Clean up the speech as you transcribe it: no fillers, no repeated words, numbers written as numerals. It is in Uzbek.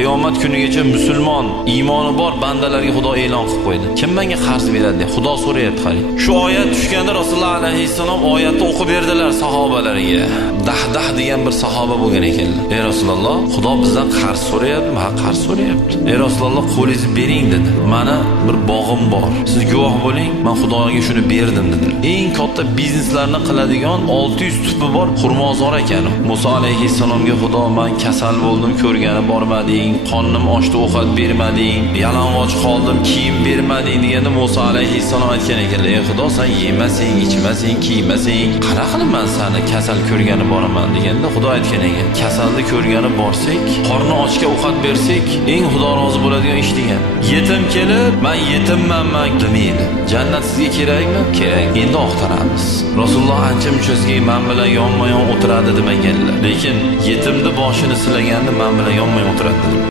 qiyomat kunigacha musulmon, iymoni bor bandalarga Xudo e'lon qilib qo'ydi. Kim menga qarz beradi deb Xudo so'rayapti qarang. Shu oyat tushganda Rasululloh alayhissalom oyatni o'qib berdilar sahobalariga. Dahdah degan bir sahoba bo'lgan ekanlar. Ey Rasululloh, Xudo bizdan qarz so'rayapti, ha qarz so'rayapti. Ey Rasululloh, qo'lingizni bering dedi. Mana bir bog'im bor. Siz guvoh bo'ling, men Xudoga shuni berdim dedilar. Eng katta bizneslarni qiladigan 600 tupi bor xurmozor ekan. Musa alayhissalomga Xudo men kasal bo'ldim, ko'rgani bormading, qornim ochdi, ovqat bermading, yalang'och qoldim, kiyim bermading deganda Musa alayhissalom aytgan ekanlar: "Ey Xudo, sen yemasang, ichmasang, kiymasang, qara qilib men seni kasal ko'rgani boraman" deganda Xudo aytgan ekan: "Kasalni ko'rgani borsak, qorni ochga ovqat bersak, eng Xudo rozi bo'ladigan ish" degan. Yetim kelib, "Men yetimman" demaydi. Jannat sizga kerakmi? Kerak. Endi oqtaramiz. Rasululloh ancha munchasiga men bilan yonma-yon o'tiradi demaganlar. Lekin yetimni boshini silaganda men bilan yonma-yon o'tiradi.